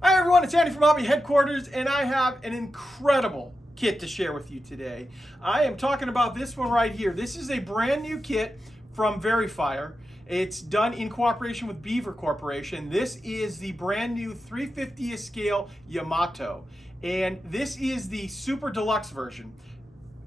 Hi everyone, it's Andy from Hobby Headquarters, and I have an incredible kit to share with you today. I am talking about this one right here. This is a brand new kit from Verifier. It's done in cooperation with Beaver Corporation. This is the brand new 350th scale Yamato, and this is the Super Deluxe version.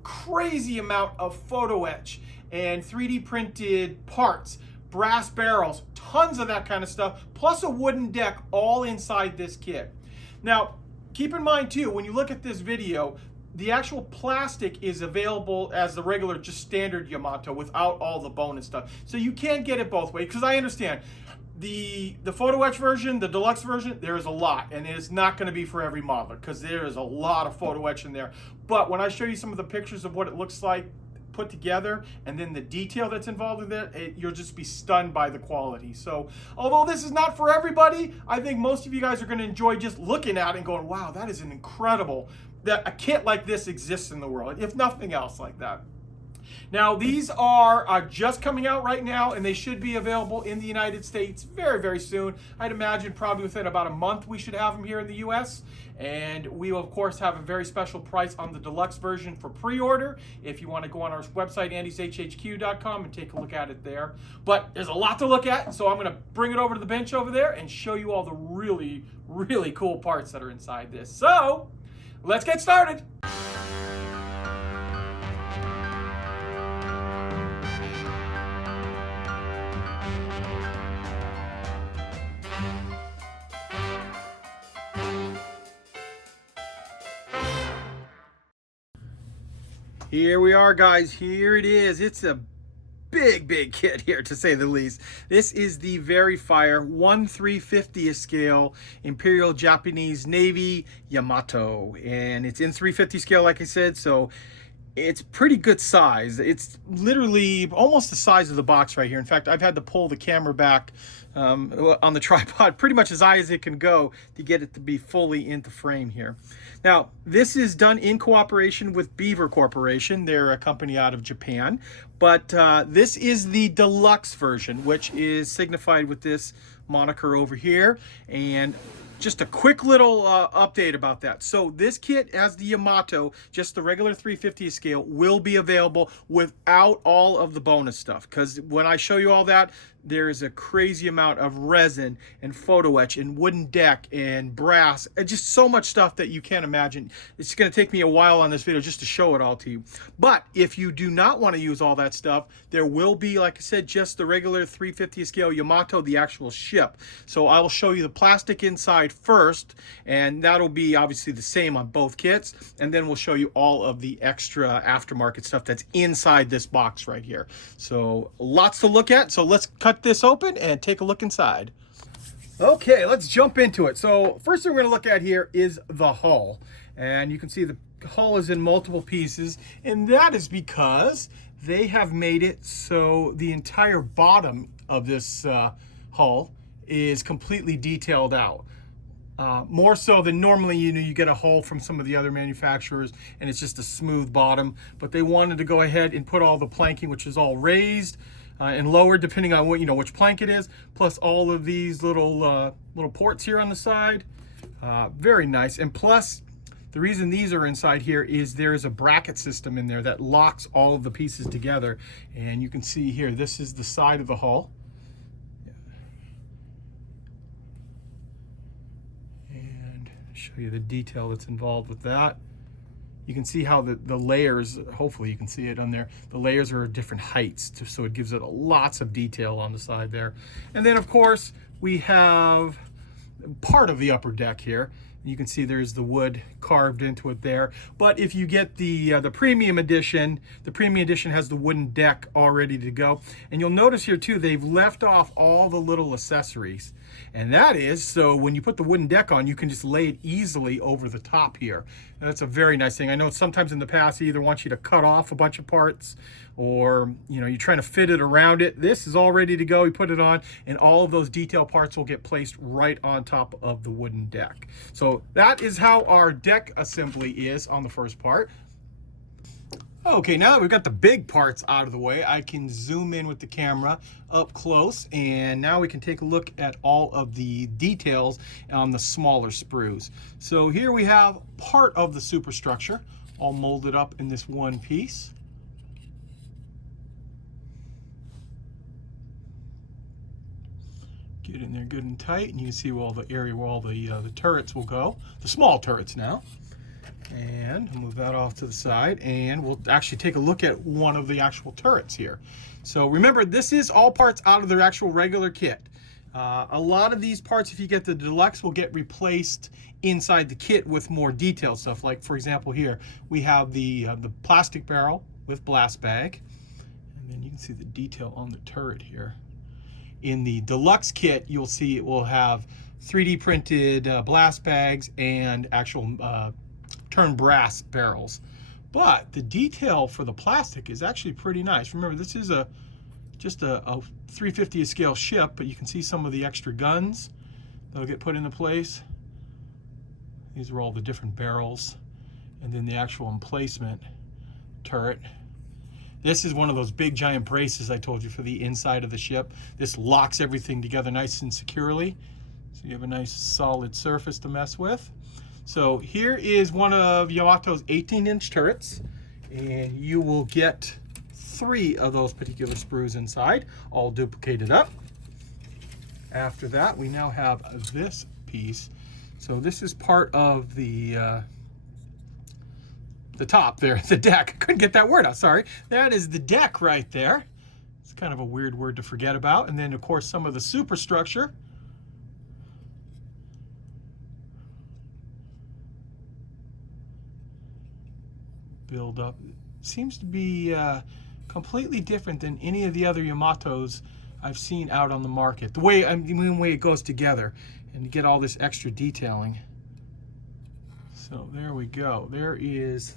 Crazy amount of photo etch and 3D printed parts, brass barrels, tons of that kind of stuff, plus a wooden deck all inside this kit. Now, keep in mind too, when you look at this video, the actual plastic is available as the regular, just standard Yamato without all the bonus stuff. So you can't get it both ways, because I understand the photo etch version, the deluxe version, there is a lot, and it is not going to be for every modeler because there is a lot of photo etch in there. But when I show you some of the pictures of what it looks like put together and then the detail that's involved with it, you'll just be stunned by the quality. So although this is not for everybody, I think most of you guys are going to enjoy just looking at it and going, wow, that is an incredible, that a kit like this exists in the world, if nothing else like that. Now, these are just coming out right now, and they should be available in the United States very, very soon. I'd imagine probably within about a month we should have them here in the US. And we will, of course, have a very special price on the deluxe version for pre-order. If you want to go on our website, andyshhq.com, and take a look at it there. But there's a lot to look at, so I'm going to bring it over to the bench over there and show you all the really, really cool parts that are inside this. So, let's get started. Here we are, guys. Here it is. It's a big kit here, to say the least. This is the Verifier 1/350th scale Imperial Japanese Navy Yamato, and it's in 350 scale, like I said, so it's pretty good size. It's literally almost the size of the box right here. In fact, I've had to pull the camera back on the tripod pretty much as high as it can go to get it to be fully into frame here. Now, this is done in cooperation with Beaver Corporation. They're a company out of Japan, but this is the deluxe version, which is signified with this moniker over here. And just a quick little update about that. So this kit, as the Yamato, just the regular 350 scale, will be available without all of the bonus stuff. Because when I show you all that, there is a crazy amount of resin and photo etch and wooden deck and brass and just so much stuff that you can't imagine. It's going to take me a while on this video just to show it all to you. But if you do not want to use all that stuff, there will be, like I said, just the regular 350 scale Yamato, the actual ship. So I will show you the plastic inside first, and that'll be obviously the same on both kits, and then we'll show you all of the extra aftermarket stuff that's inside this box right here. So lots to look at. So let's cut this open and take a look inside. Okay, let's jump into it. So first thing we're going to look at here is the hull, and you can see the hull is in multiple pieces, and that is because they have made it so the entire bottom of this hull is completely detailed out. More so than normally, you get a hull from some of the other manufacturers and it's just a smooth bottom, but they wanted to go ahead and put all the planking, which is all raised and lowered depending on what, which plank it is, plus all of these little ports here on the side. Very nice. And plus, the reason these are inside here is there is a bracket system in there that locks all of the pieces together. And you can see here, this is the side of the hull. Show you the detail that's involved with that. You can see how the layers, hopefully you can see it on there, the layers are at different heights, so it gives it lots of detail on the side there. And then of course we have part of the upper deck here. You can see there's the wood carved into it there. But if you get the premium edition, the premium edition has the wooden deck all ready to go. And you'll notice here too, they've left off all the little accessories. And that is, so when you put the wooden deck on, you can just lay it easily over the top here. And that's a very nice thing. I know sometimes in the past, they either want you to cut off a bunch of parts or, you're trying to fit it around it. This is all ready to go. You put it on and all of those detail parts will get placed right on top of the wooden deck. So that is how our deck assembly is on the first part. Okay, now that we've got the big parts out of the way, I can zoom in with the camera up close, and now we can take a look at all of the details on the smaller sprues. So here we have part of the superstructure, all molded up in this one piece. Get in there good and tight, and you can see all the area where all the turrets will go, the small turrets now. And move that off to the side, and we'll actually take a look at one of the actual turrets here. So remember, this is all parts out of their actual regular kit. A lot of these parts, if you get the Deluxe, will get replaced inside the kit with more detailed stuff. Like, for example, here we have the plastic barrel with blast bag, and then you can see the detail on the turret here. In the Deluxe kit, you'll see it will have 3D printed blast bags and actual turned brass barrels, but the detail for the plastic is actually pretty nice. Remember, this is just a 350th scale ship, but you can see some of the extra guns that'll get put into place. These are all the different barrels, and then the actual emplacement turret. This is one of those big giant braces I told you for the inside of the ship. This locks everything together nice and securely, so you have a nice solid surface to mess with. So here is one of Yamato's 18-inch turrets, and you will get 3 of those particular sprues inside, all duplicated up. After that, we now have this piece. So this is part of the top there, the deck. I couldn't get that word out, sorry. That is the deck right there. It's kind of a weird word to forget about. And then, of course, some of the superstructure. Build up. Seems to be completely different than any of the other Yamatos I've seen out on the market. The way it goes together, and you get all this extra detailing. So there we go. There is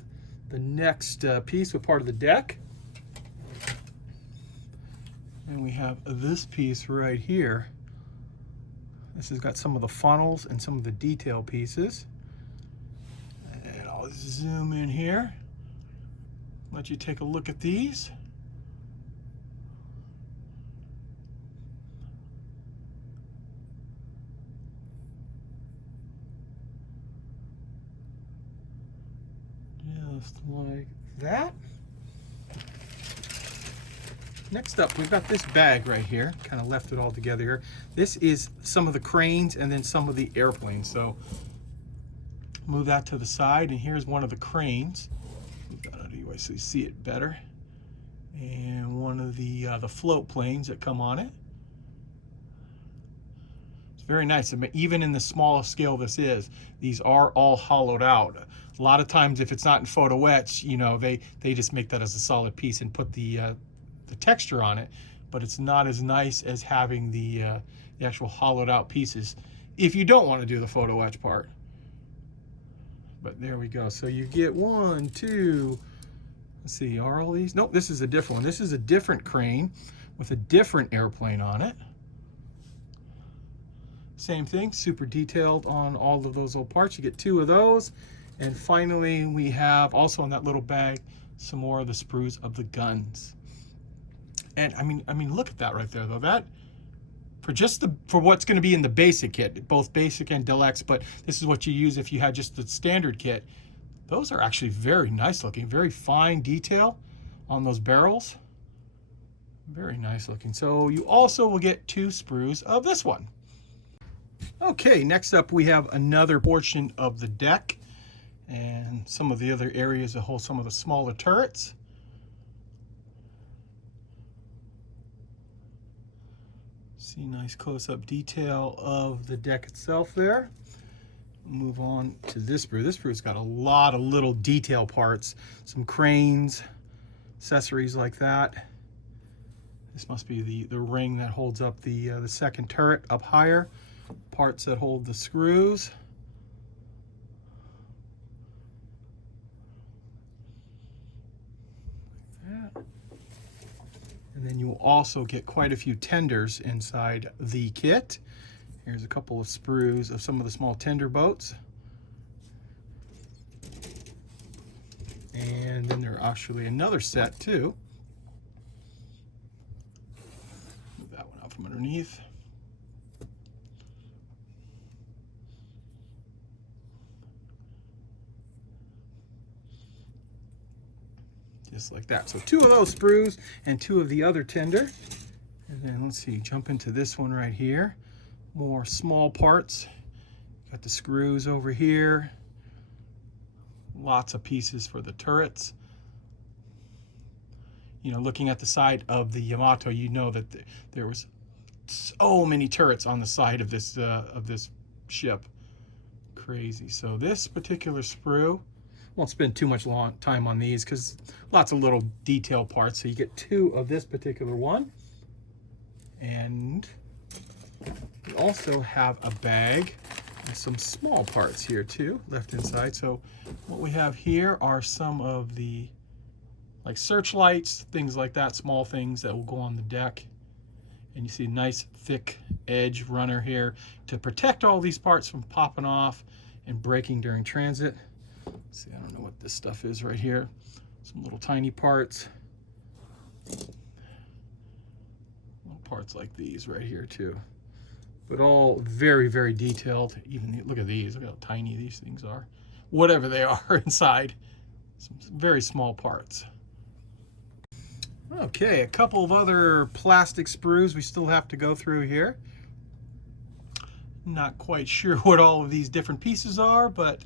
the next piece with part of the deck. And we have this piece right here. This has got some of the funnels and some of the detail pieces. And I'll zoom in here. Let you take a look at these. Just like that. Next up, we've got this bag right here. Kind of left it all together here. This is some of the cranes and then some of the airplanes. So move that to the side, and here's one of the cranes. Move that out of your way so you see it better. And one of the float planes that come on it. It's very nice. I mean, even in the smallest scale this is, these are all hollowed out. A lot of times, if it's not in photo etch, you know, they just make that as a solid piece and put the texture on it. But it's not as nice as having the actual hollowed out pieces if you don't want to do the photo etch part. But there we go. So you get 1, 2, let's see, are all these? Nope, this is a different one. This is a different crane with a different airplane on it. Same thing, super detailed on all of those little parts. You get 2 of those. And finally, we have also in that little bag some more of the sprues of the guns. And I mean, look at that right there, though. That for what's going to be in the basic kit, both basic and deluxe, but this is what you use if you had just the standard kit. Those are actually very nice looking, very fine detail on those barrels. Very nice looking. So you also will get 2 sprues of this one. Okay, next up we have another portion of the deck and some of the other areas that hold some of the smaller turrets. See nice close-up detail of the deck itself there. Move on to this sprue. This sprue's got a lot of little detail parts, some cranes, accessories like that. This must be the ring that holds up the second turret up higher. Parts that hold the screws. Like that. And then you will also get quite a few tenders inside the kit. Here's a couple of sprues of some of the small tender boats. And then there's actually another set too. Move that one out from underneath. Just like that. So 2 of those sprues and 2 of the other tender. And then let's see, jump into this one right here. More small parts. Got the screws over here. Lots of pieces for the turrets. You know, looking at the side of the Yamato, you know that there was so many turrets on the side of this ship. Crazy. So this particular sprue, won't spend too much time on these because lots of little detail parts. So you get 2 of this particular one. And we also have a bag with some small parts here too, left inside. So what we have here are some of the like searchlights, things like that, small things that will go on the deck. And you see a nice thick edge runner here to protect all these parts from popping off and breaking during transit. Let's see, I don't know what this stuff is right here. Some little tiny parts. Little parts like these right here too. But all very, very detailed. Even look at these, look how tiny these things are. Whatever they are inside. Some very small parts. Okay, a couple of other plastic sprues we still have to go through here. Not quite sure what all of these different pieces are, but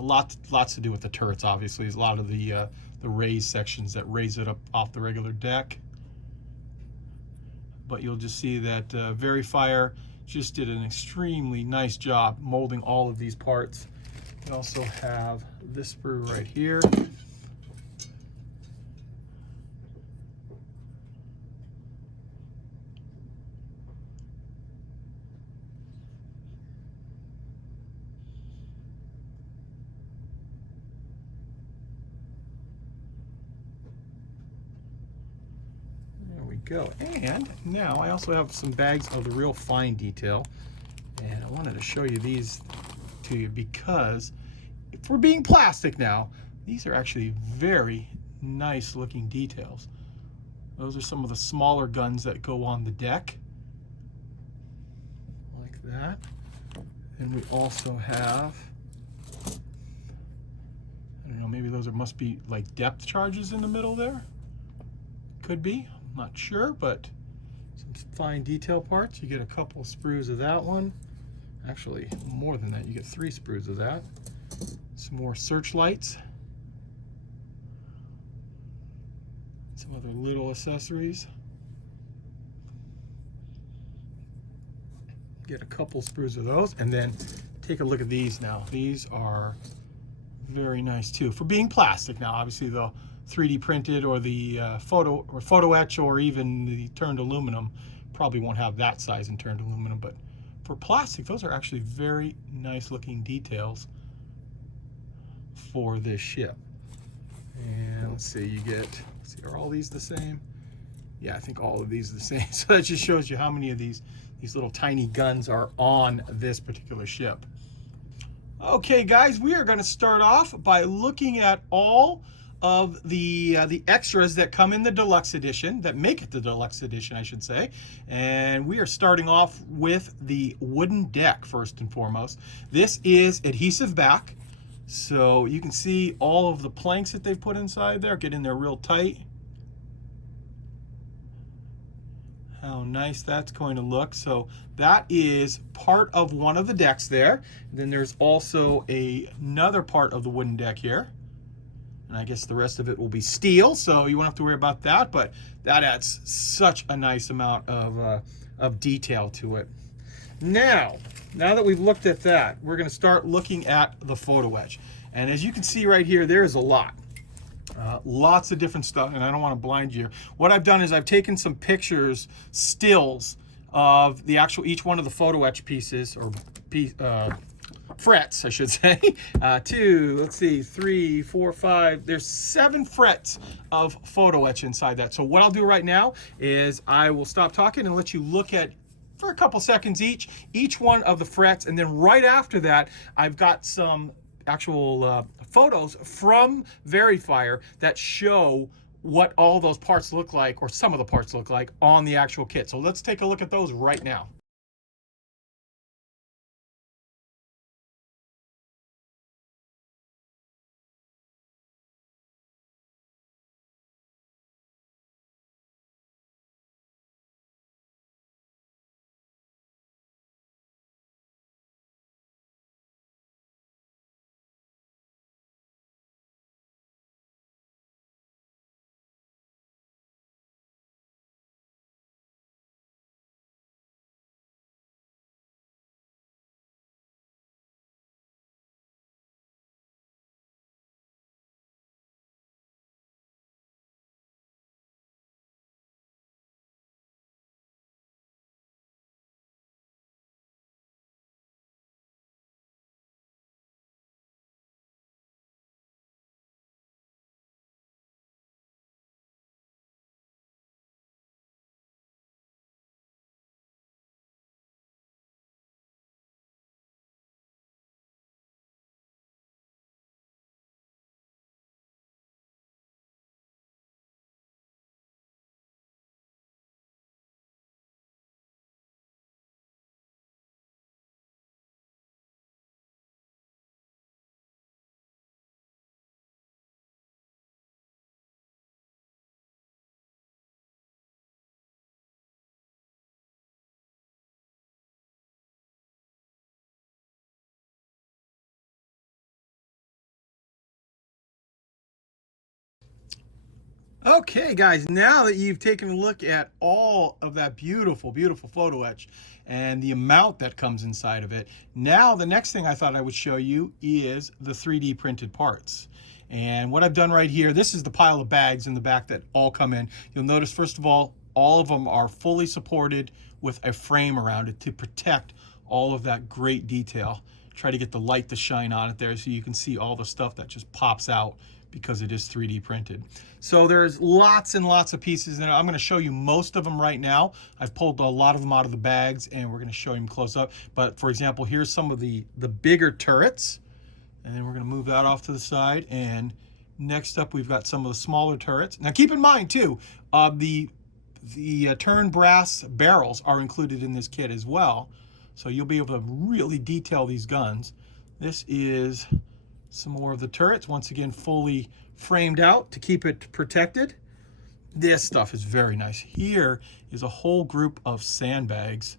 lots to do with the turrets, obviously. There's a lot of the raised sections that raise it up off the regular deck. But you'll just see that Verifier just did an extremely nice job molding all of these parts. We also have this sprue right here. Go. And now I also have some bags of the real fine detail, and I wanted to show you these to you because if we're being plastic now, these are actually very nice looking details. Those are some of the smaller guns that go on the deck like that. And we also have, I don't know, maybe those must be like depth charges in the middle there. Could be. Not sure, but some fine detail parts. You get a couple of sprues of that one. Actually, more than that. You get 3 sprues of that. Some more searchlights. Some other little accessories. Get a couple sprues of those, and then take a look at these now. These are very nice too. For being plastic now, obviously the 3D printed or the photo etch or even the turned aluminum probably won't have that size in turned aluminum, but for plastic, those are actually very nice looking details for this ship. And let's see, you get, let's see, are all these the same? Yeah, I think all of these are the same. So that just shows you how many of these little tiny guns are on this particular ship. Okay guys, we are going to start off by looking at all of the extras that come in the deluxe edition, that make it the deluxe edition, I should say. And we are starting off with the wooden deck first and foremost. This is adhesive back, so you can see all of the planks that they've put inside there, get in there real tight. How nice that's going to look. So that is part of one of the decks there. Then there's also another part of the wooden deck here. And I guess the rest of it will be steel, so you won't have to worry about that, but that adds such a nice amount of detail to it. Now that we've looked at that, we're going to start looking at the photo etch. And as you can see right here, there's a lot. Lots of different stuff, and I don't want to blind you. What I've done is I've taken some pictures, stills, of the actual, each one of the photo etch pieces, or frets, I should say. 2, let's see, 3, 4, 5. There's 7 frets of photo etch inside that. So what I'll do right now is I will stop talking and let you look at, for a couple seconds each one of the frets, and then right after that, I've got some actual photos from Verifier that show what all those parts look like, or some of the parts look like, on the actual kit. So let's take a look at those right now. Okay, guys, now that you've taken a look at all of that beautiful, beautiful photo etch and the amount that comes inside of it, now the next thing I thought I would show you is the 3D printed parts. And what I've done right here, this is the pile of bags in the back that all come in. You'll notice, first of all of them are fully supported with a frame around it to protect all of that great detail. Try to get the light to shine on it there so you can see all the stuff that just pops out because it is 3D printed. So there's lots and lots of pieces in it. I'm going to show you most of them right now. I've pulled a lot of them out of the bags and we're going to show you them close up. But for example, here's some of the bigger turrets. And then we're going to move that off to the side. And next up, we've got some of the smaller turrets. Now keep in mind too, the turn brass barrels are included in this kit as well. So you'll be able to really detail these guns. This is some more of the turrets, once again fully framed out to keep it protected. This stuff is very nice. Here is a whole group of sandbags,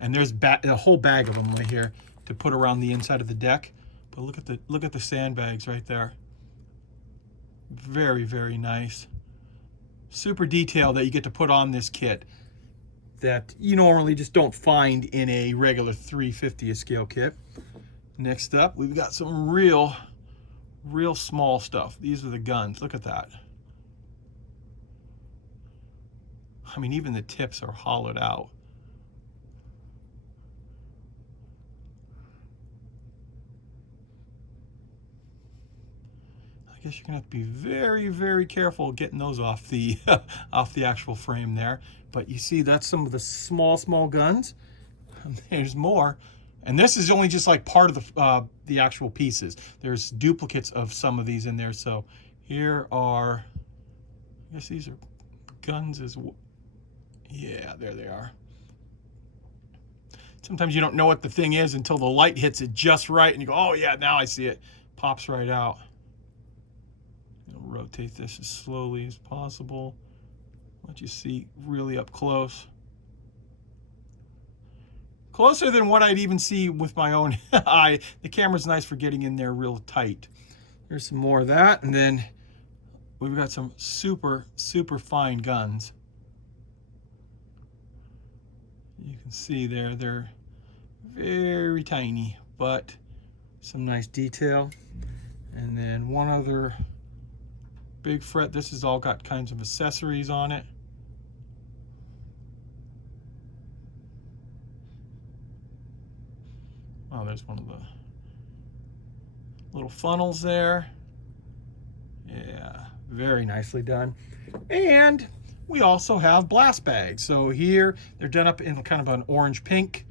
and there's a whole bag of them right here to put around the inside of the deck. But look at the sandbags right there. Very, very nice. Super detail that you get to put on this kit that you normally just don't find in a regular 3/50th scale kit. Next up, we've got some real small stuff. These are the guns. Look at that. I mean, even the tips are hollowed out. I guess you're gonna have to be very, very careful getting those off the off the actual frame there. But you see, that's some of the small guns. And there's more. And this is only just like part of the actual pieces. There's duplicates of some of these in there. So here are, I guess these are guns as well. Yeah, there they are. Sometimes you don't know what the thing is until the light hits it just right and you go, oh yeah, now I see it. Pops right out. I'll rotate this as slowly as possible. Let you see really up close. Closer than what I'd even see with my own eye. The camera's nice for getting in there real tight. Here's some more of that. And then we've got some super fine guns. You can see there, they're very tiny, but some nice detail. And then one other big fret. This has all got kinds of accessories on it. Oh, there's one of the little funnels there. Yeah, very nicely done. And we also have blast bags. So here they're done up in kind of an orange pink.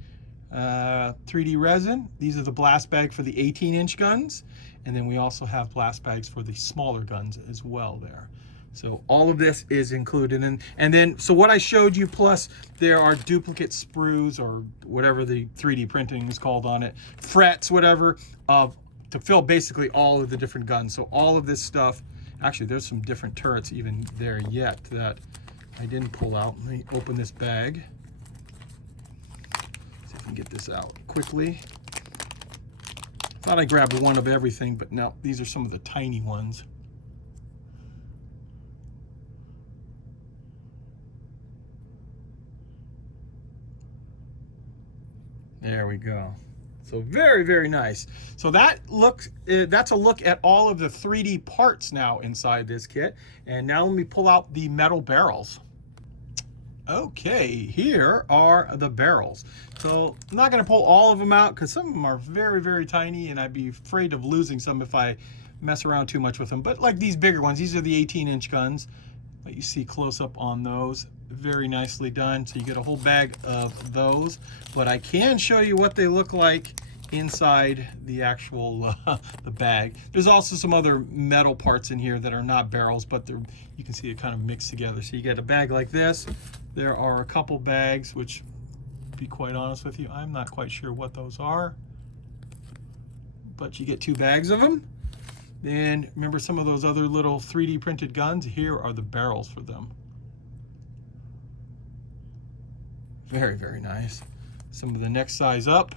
3D resin. These are the blast bag for the 18-inch guns. And then we also have blast bags for the smaller guns as well there. So all of this is included in, and then, so what I showed you, plus there are duplicate sprues or whatever the 3D printing is called on it, frets, whatever, to fill basically all of the different guns. So all of this stuff, actually there's some different turrets even there yet that I didn't pull out. Let me open this bag. See if I can get this out quickly. Thought I grabbed one of everything, but no, these are some of the tiny ones. There we go. So very, very nice. So that looks, that's a look at all of the 3D parts now inside this kit. And now let me pull out the metal barrels. Okay, here are the barrels. So I'm not going to pull all of them out because some of them are very, very tiny, and I'd be afraid of losing some if I mess around too much with them. But like these bigger ones, these are the 18-inch guns. Let you see close up on those. Very nicely done. So you get a whole bag of those. But I can show you what they look like inside the actual the bag. There's also some other metal parts in here that are not barrels, but they're, you can see it kind of mixed together. So you get a bag like this. There are a couple bags, which, to be quite honest with you, I'm not quite sure what those are, but you get 2 bags of them. Then remember some of those other little 3D printed guns? Here are the barrels for them. Very, very nice. Some of the next size up.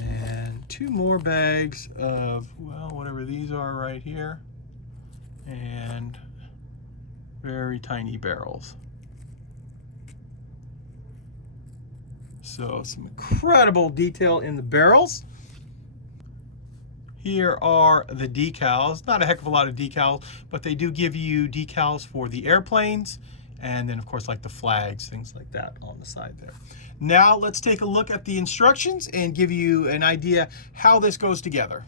And 2 more bags of, well, whatever these are right here. And very tiny barrels. So some incredible detail in the barrels. Here are the decals. Not a heck of a lot of decals, but they do give you decals for the airplanes, and then of course like the flags, things like that on the side there. Now let's take a look at the instructions and give you an idea how this goes together.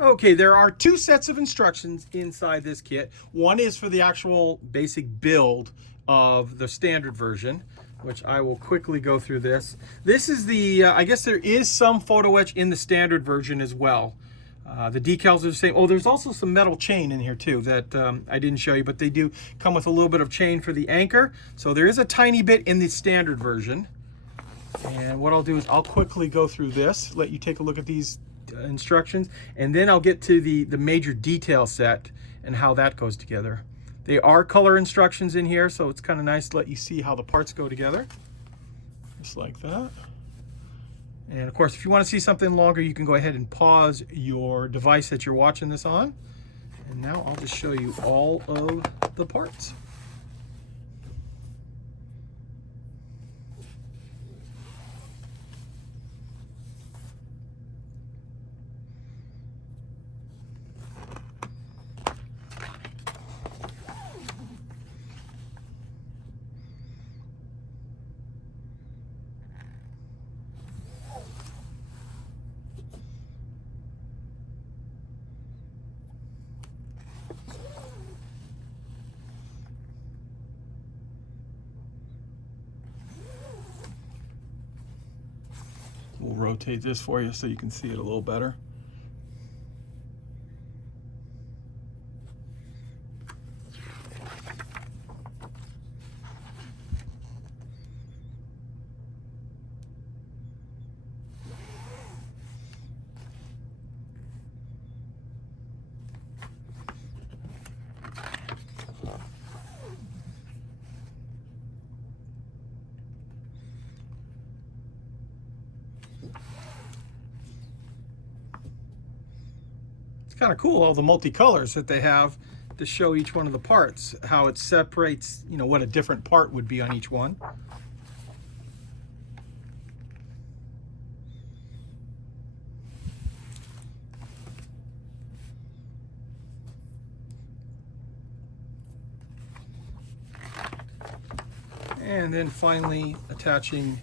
Okay, there are 2 sets of instructions inside this kit. One is for the actual basic build of the standard version, which I will quickly go through this. This is the, I guess there is some photo etch in the standard version as well. The decals are the same. Oh, there's also some metal chain in here too that I didn't show you, but they do come with a little bit of chain for the anchor. So there is a tiny bit in the standard version. And what I'll do is I'll quickly go through this, let you take a look at these instructions, and then I'll get to the major detail set and how that goes together. They are color instructions in here, so it's kind of nice to let you see how the parts go together. Just like that. And of course, if you want to see something longer, you can go ahead and pause your device that you're watching this on. And now I'll just show you all of the parts. We'll rotate this for you so you can see it a little better. Kind of cool, all the multicolors that they have to show each one of the parts, how it separates, you know, what a different part would be on each one. And then finally attaching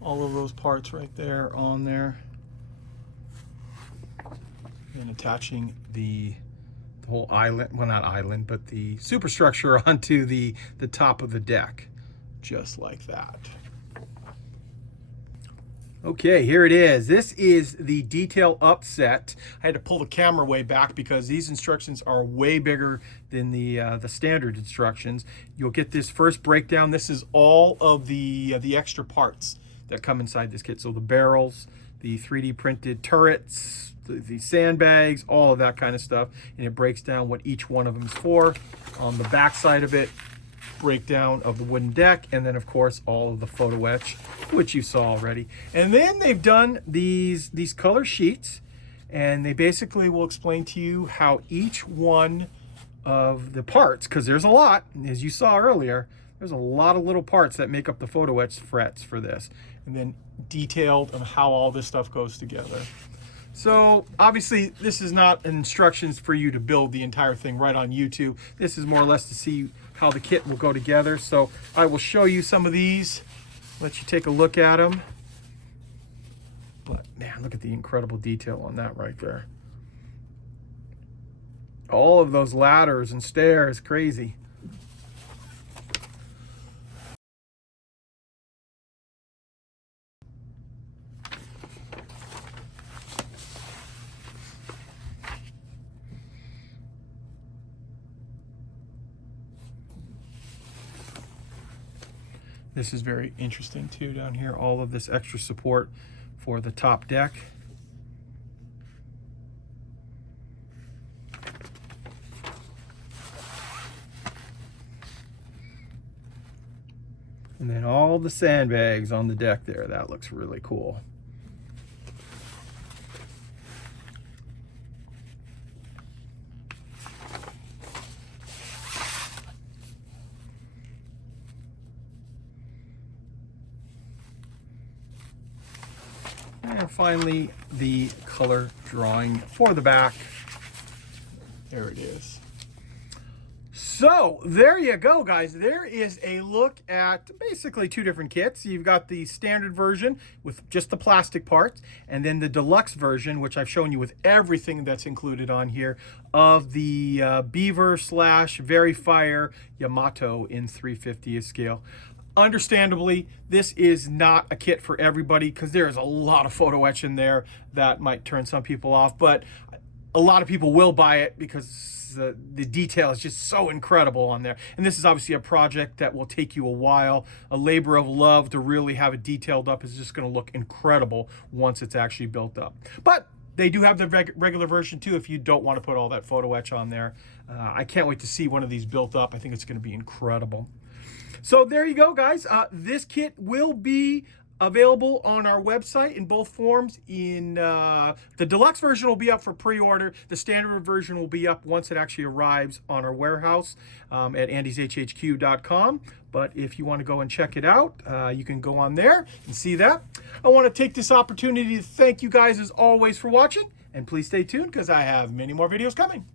all of those parts right there on there. And attaching the whole island, well, not island, but the superstructure onto the top of the deck. just like that. Okay, here it is. This is the detail up set. I had to pull the camera way back because these instructions are way bigger than the standard instructions. You'll get this first breakdown. This is all of the extra parts that come inside this kit. So the barrels, the 3D printed turrets, the sandbags, all of that kind of stuff. And it breaks down what each one of them is for. On the back side of it, breakdown of the wooden deck, and then of course all of the photo etch, which you saw already. And then they've done these color sheets, and they basically will explain to you how each one of the parts, because there's a lot, as you saw earlier, there's a lot of little parts that make up the photo etch frets for this, and then detailed on how all this stuff goes together. So obviously this is not instructions for you to build the entire thing right on YouTube. This is more or less to see how the kit will go together. So I will show you some of these, let you take a look at them. But man, look at the incredible detail on that right there. All of those ladders and stairs, crazy. This is very interesting too down here, all of this extra support for the top deck. And then all the sandbags on the deck there. That looks really cool. And finally, the color drawing for the back. There it is. So there you go, guys. There is a look at basically two different kits. You've got the standard version with just the plastic parts, and then the deluxe version, which I've shown you with everything that's included on here, of the Beaver / Verifier Yamato in 3/50th scale. Understandably, this is not a kit for everybody because there is a lot of photo etch in there that might turn some people off, but a lot of people will buy it because the detail is just so incredible on there. And this is obviously a project that will take you a while, a labor of love to really have it detailed up. Is just going to look incredible once it's actually built up. But they do have the regular version too if you don't want to put all that photo etch on there. I can't wait to see one of these built up. I think it's going to be incredible. So there you go, guys. This kit will be available on our website in both forms. In the deluxe version will be up for pre-order. The standard version will be up once it actually arrives on our warehouse at andyshhq.com. But if you want to go and check it out, you can go on there and see that. I want to take this opportunity to thank you guys as always for watching, and please stay tuned because I have many more videos coming.